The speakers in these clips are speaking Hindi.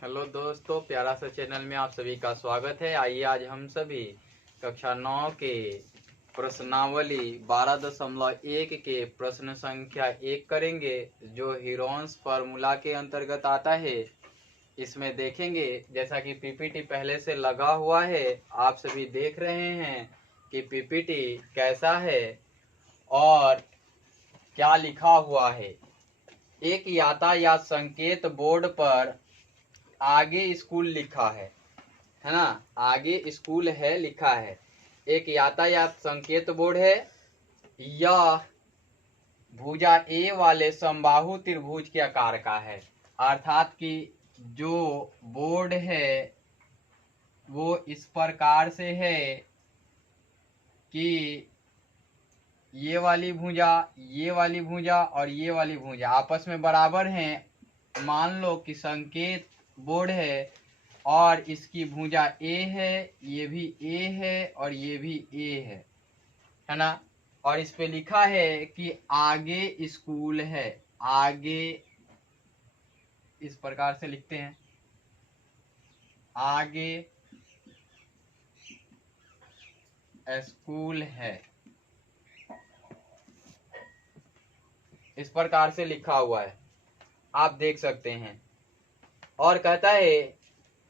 हेलो दोस्तों, प्यारा सा चैनल में आप सभी का स्वागत है। आइए आज हम सभी कक्षा 9 के प्रश्नावली 12.1 के प्रश्न संख्या 1 करेंगे, जो हीरोन्स फार्मूला के अंतर्गत आता है। इसमें देखेंगे, जैसा कि पीपीटी पहले से लगा हुआ है, आप सभी देख रहे हैं कि पीपीटी कैसा है और क्या लिखा हुआ है। एक यातायात संकेत बोर्ड पर आगे स्कूल लिखा है ना। आगे स्कूल है लिखा है। एक यातायात संकेत बोर्ड है। यह भुजा ए वाले समबाहु त्रिभुज के आकार का है। अर्थात कि जो बोर्ड है वो इस प्रकार से है कि ये वाली भुजा और ये वाली भुजा आपस में बराबर हैं। मान लो कि संकेत बोर्ड है और इसकी भुजा ए है, ये भी ए है और ये भी ए है ना। और इस पे लिखा है कि आगे स्कूल है। आगे इस प्रकार से लिखते हैं, आगे स्कूल है, इस प्रकार से लिखा हुआ है, आप देख सकते हैं। और कहता है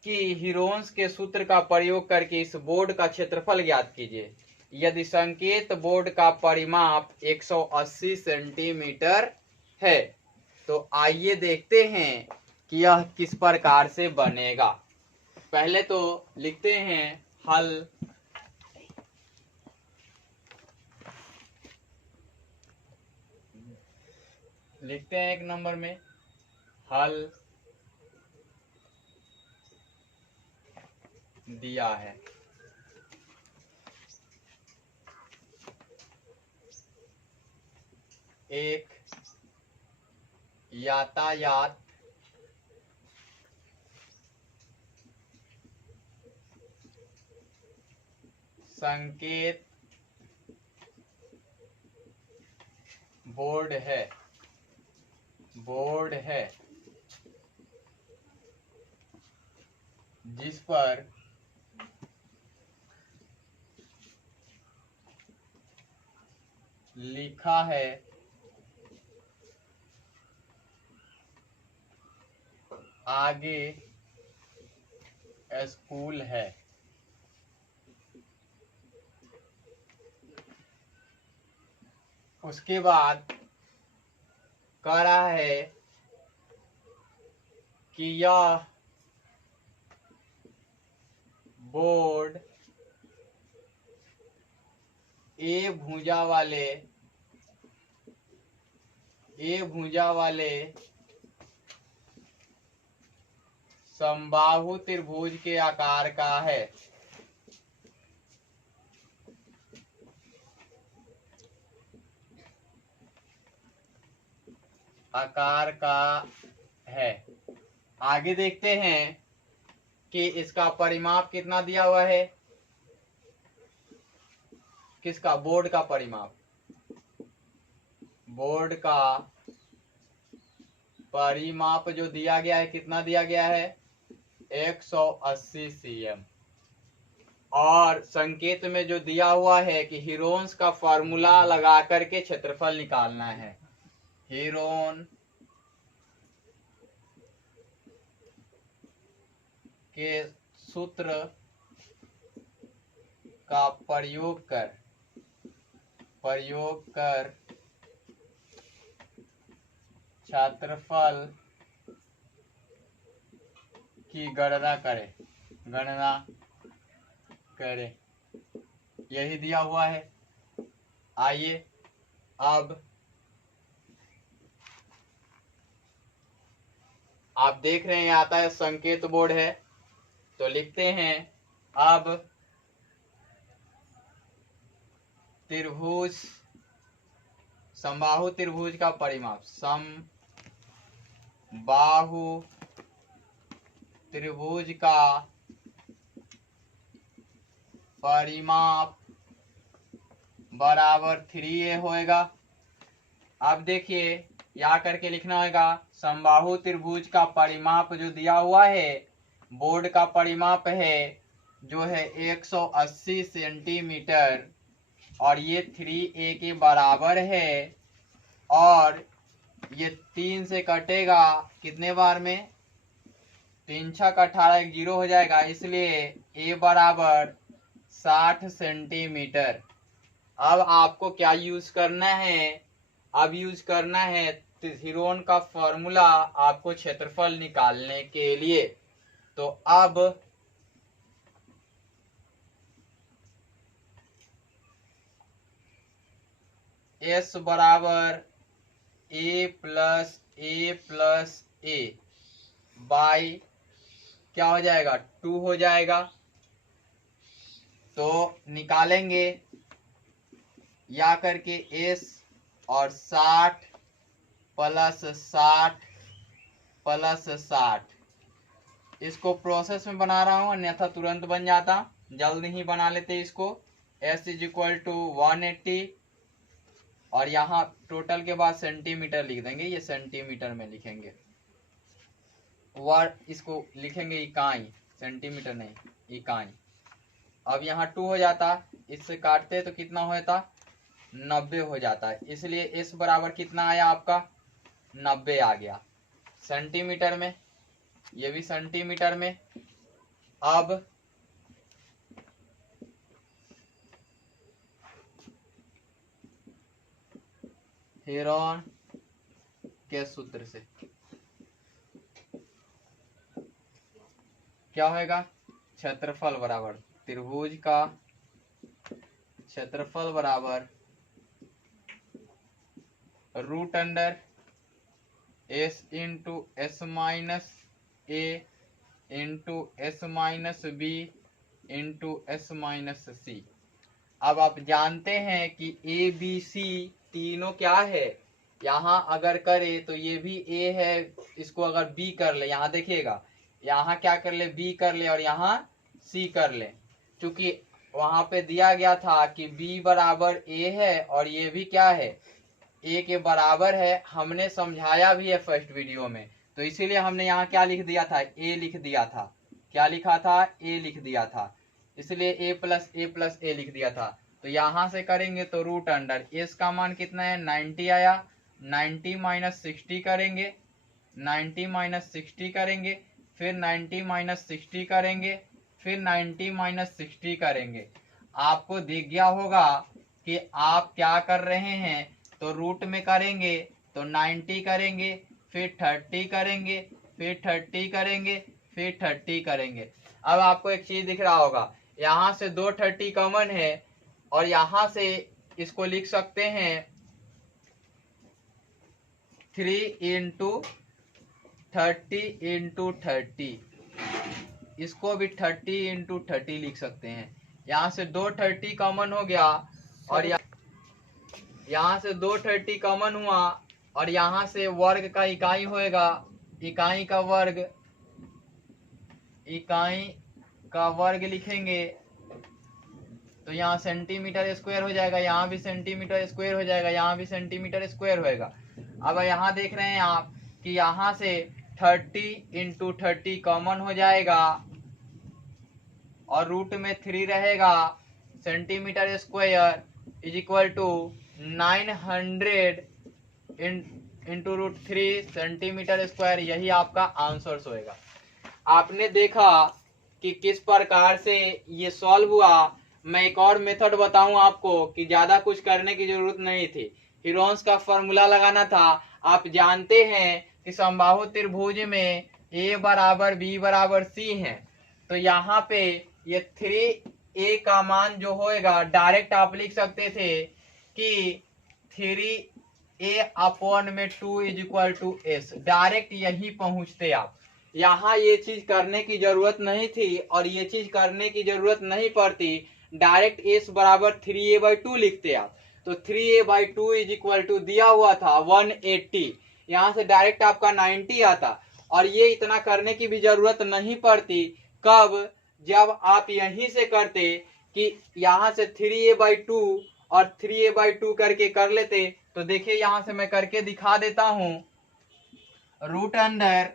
कि हीरोन्स के सूत्र का प्रयोग करके इस बोर्ड का क्षेत्रफल ज्ञात कीजिए। यदि संकेत बोर्ड का परिमाप 180 सेंटीमीटर है तो आइए देखते हैं कि यह किस प्रकार से बनेगा। पहले तो लिखते हैं हल। लिखते हैं एक नंबर में हल दिया है। एक यातायात संकेत बोर्ड है जिस पर लिखा है आगे स्कूल है। उसके बाद कह रहा है कि यह बोर्ड ए भुजा वाले समबाहु त्रिभुज के आकार का है। आकार का है। आगे देखते हैं कि इसका परिमाप कितना दिया हुआ है। किसका? बोर्ड का परिमाप। बोर्ड का परिमाप जो दिया गया है, कितना दिया गया है? 180 cm। और संकेत में जो दिया हुआ है कि हीरोन्स का फॉर्मूला लगा करके क्षेत्रफल निकालना है। हीरोन के सूत्र का प्रयोग कर क्षेत्रफल की गणना करें। यही दिया हुआ है। आइए अब आप देख रहे हैं आता है संकेत बोर्ड है, तो लिखते हैं अब त्रिभुज समबाहु त्रिभुज का परिमाप। समबाहु त्रिभुज का परिमाप बराबर 3a होएगा। अब देखिए या करके लिखना होगा समबाहु त्रिभुज का परिमाप जो दिया हुआ है, बोर्ड का परिमाप है जो है 180 सेंटीमीटर और ये 3a के बराबर है और ये 3 से कटेगा कितने बार में, 3 छक 18 एक 0 हो जाएगा, इसलिए a बराबर 60 सेंटीमीटर। अब आपको क्या यूज करना है, अब यूज करना है थिरोन का फॉर्मूला आपको क्षेत्रफल निकालने के लिए। तो अब S बराबर a प्लस a बाई क्या हो जाएगा 2 हो जाएगा। तो निकालेंगे या करके S और 60 प्लस 60 प्लस 60, इसको प्रोसेस में बना रहा हूं अन्यथा तुरंत बन जाता, जल्दी ही बना लेते इसको। S इज इक्वल टू 180 और यहाँ टोटल के बाद सेंटीमीटर लिख देंगे, ये सेंटीमीटर में लिखेंगे, वर्ड इसको लिखेंगे इकाई, सेंटीमीटर नहीं इकाई। अब यहाँ 2 हो जाता, इससे काटते तो कितना होता 90 हो जाता है, इसलिए S बराबर कितना आया आपका 90 आ गया सेंटीमीटर में, ये भी सेंटीमीटर में। अब हेरोन के सूत्र से क्या होगा, क्षेत्रफल बराबर त्रिभुज का क्षेत्रफल बराबर root under S into S minus a into S minus b into S minus c। अब आप जानते हैं कि a b c तीनों क्या है, यहाँ अगर करे तो ये भी a है, इसको अगर b कर ले, यहाँ देखिएगा यहाँ क्या कर ले b कर ले और यहाँ c कर ले, क्योंकि वहां पे दिया गया था कि b बराबर a है और ये भी क्या है a के बराबर है, हमने समझाया भी है फर्स्ट वीडियो में, तो इसीलिए हमने यहाँ क्या लिख दिया था a लिख दिया था, क्या लिखा था a लिख दिया था, इसलिए a प्लस a लिख दिया था। तो यहाँ से करेंगे तो रूट अंडर S का मान कितना है 90 आया, 90 माइनस 60 करेंगे, 90 माइनस 60 करेंगे, फिर 90 माइनस 60 करेंगे, फिर 90 माइनस 60 करेंगे। आपको दिख गया होगा कि आप क्या कर रहे हैं, तो रूट में करेंगे तो 90 करेंगे, फिर 30 करेंगे, फिर 30 करेंगे, फिर 30 करेंगे। अब आपको एक चीज दिख रहा होगा, यहाँ से 2 30 कॉमन है और यहाँ से इसको लिख सकते हैं 3 इंटू 30 इंटू 30, इसको भी 30 इंटू 30 लिख सकते हैं। यहाँ से 2 30 कॉमन हो गया और यहाँ से 2 30 कॉमन हुआ और यहाँ से वर्ग का इकाई होएगा, इकाई का वर्ग लिखेंगे तो यहाँ सेंटीमीटर स्क्वायर हो जाएगा, यहाँ भी सेंटीमीटर स्क्वायर हो जाएगा, यहाँ भी सेंटीमीटर स्क्वायर होएगा। अब यहाँ देख रहे हैं आप कि यहाँ से 30 इंटू 30 कॉमन हो जाएगा और रूट में 3 रहेगा, centimetre square is equal to 900 into root 3 centimetre square, यही आपका आंसर होएगा। आपने देखा कि किस प्रकार से ये सॉल्व हुआ। मैं एक और मेथड बताऊं आपको कि ज्यादा कुछ करने की जरूरत नहीं थी, हीरोन्स का फॉर्मूला लगाना था। आप जानते हैं कि समबाहु त्रिभुज में a बराबर b बराबर c है, तो यहाँ पे ये 3a का मान जो होएगा डायरेक्ट आप लिख सकते थे कि 3a अपॉन में 2 is equal to s, direct यही पहुंचते आप। यहाँ ये चीज करने की जरूरत नहीं थी और ये चीज करने की जरूरत नहीं पड़ती, डायरेक्ट s बराबर 3a/2 लिखते आप। तो 3a/2 इज इक्वल टू दिया हुआ था 180, यहाँ से डायरेक्ट आपका 90 आता और ये इतना करने की भी जरूरत नहीं पड़ती। कब, जब आप यहीं से करते कि यहाँ से 3a/2 और 3a/2 करके कर लेते तो देखिए यहाँ से मैं करके दिखा देता हूं। Root under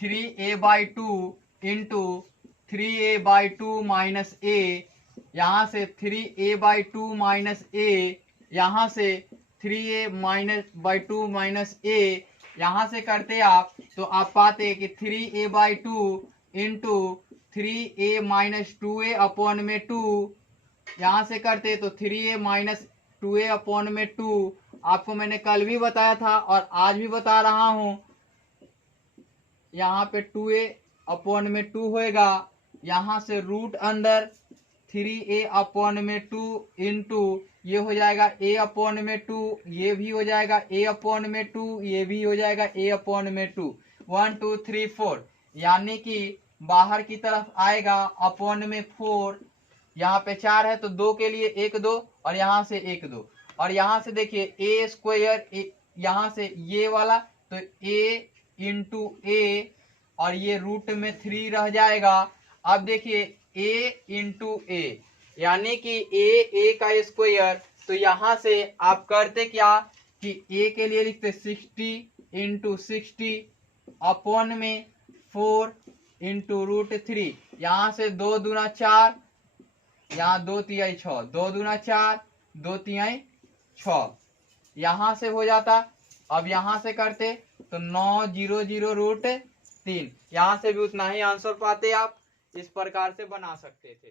3a/2 into 3a/2 minus a, यहाँ से 3a/2 माइनस ए, यहाँ से 3a/2 माइनस ए, यहाँ से करते आप तो आप पाते कि 3a/2 into 3a minus 2a upon में 2, यहाँ से करते तो 3a माइनस 2a अपॉन में 2। आपको मैंने कल भी बताया था और आज भी बता रहा हूं, यहाँ पे 2a अपॉन में 2 होएगा, यहाँ से रूट अंडर 3a अपॉन में 2 इंटू ये हो जाएगा a अपॉन में 2, ये भी हो जाएगा a अपॉन में 2, ये भी हो जाएगा a अपॉन में 2। 1 2 3 4, यानी कि बाहर की तरफ आएगा अपॉन में 4, यहाँ पे 4 है तो 2 के लिए 1 2 और यहाँ से 1 2, और यहाँ से देखिए a स्क्वायर, यहाँ से ये वाला तो a इंटू ए, और ये रूट में 3 रह जाएगा। अब देखिए a इंटू ए, यानी कि a का स्क्वायर, तो यहाँ से आप करते क्या कि a के लिए लिखते 60 इंटू 60 अपॉन में 4 इंटू रूट 3, यहाँ से 2 दूना 4, यहाँ 2 तिहाई 6, 2 दूना 4, 2 तिहाई 6, यहाँ से हो जाता। अब यहाँ से करते तो 9 0 0 रूट 3, यहाँ से भी उतना ही आंसर पाते आप, इस प्रकार से बना सकते थे।